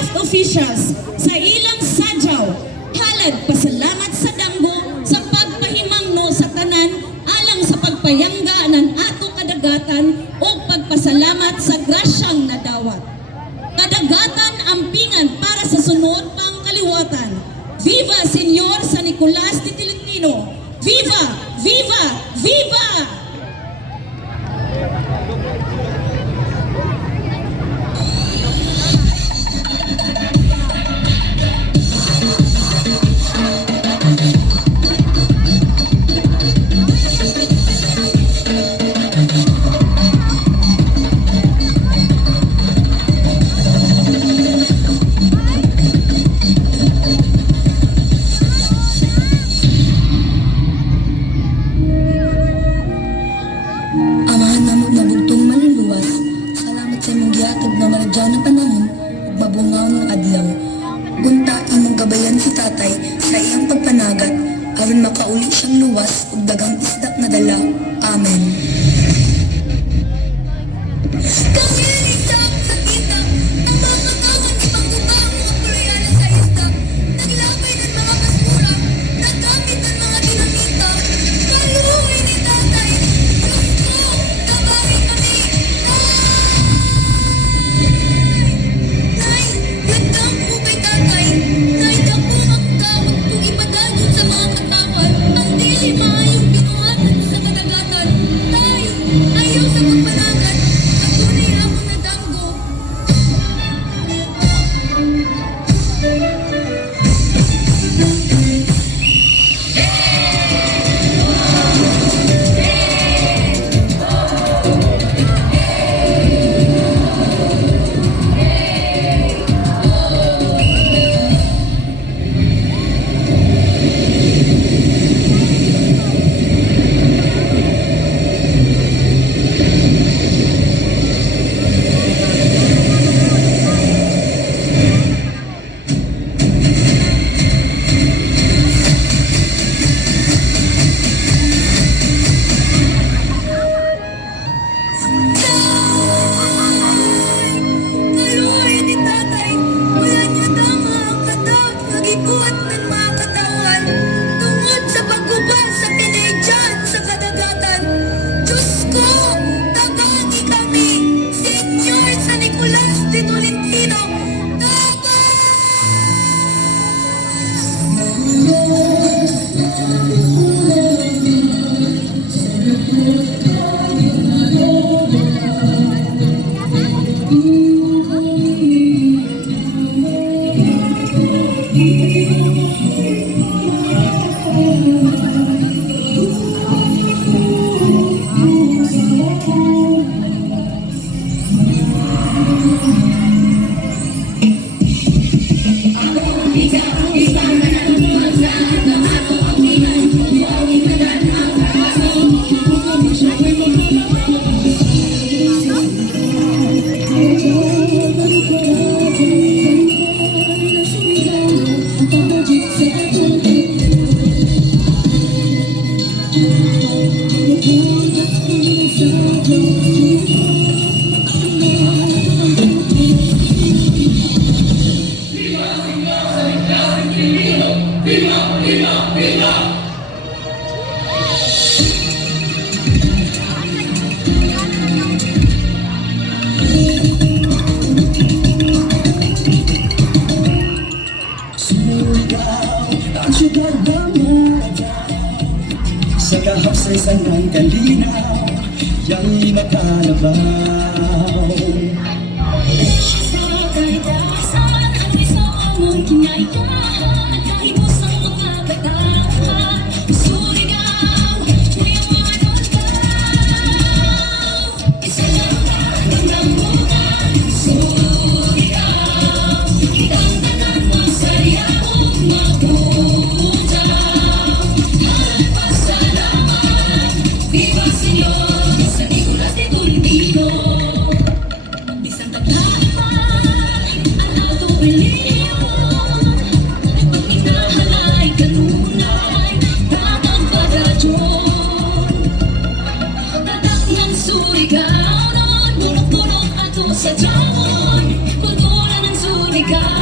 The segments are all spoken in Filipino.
craft officials sa ilang sadyaw. Halad pasalamat sa Damgo sa pagpahimangno sa tanan alang sa pagpayangga ng ato kadagatan o pagpasalamat sa grasyang nadawat. Kadagatan ampingan para sa sunod pang kaliwatan. Viva Senyor San Nicolas de Tolentino! Viva! Viva! Viva! Amahan namo na bugtong manluwas. Salamat sa imong gihatag na malagyan ng panahon ug mabungaw ng adlaw. Gunta imong gabayan si tatay sa iyang pagpanagat aron makauli siyang luwas ug dagang isda na dala. Amen. Sa kahapsaysan ng kalinaw, yang nakalabaw. Sa kaligtasan at iso mong kinaiyahan at kahibusang mga bataan. Surigaw, uyaman daw. Isa lang ang namunan. Surigaw, itang tanan masaya o mapunta. Pasalamat, Viva Senyor San Nicolas de Tolentino. Bisang taglaan man ang ato reliyon, pag minahalay kanunay datang paradyon. Tatak ng Surigao noon, bulok-bulok ato sa dramon, kultura ng Surigao.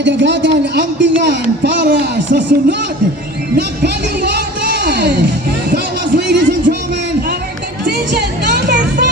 kadagatan ampingan para sa sunod na kaliwatan. That was, ladies and gentlemen, Our contingent number 5.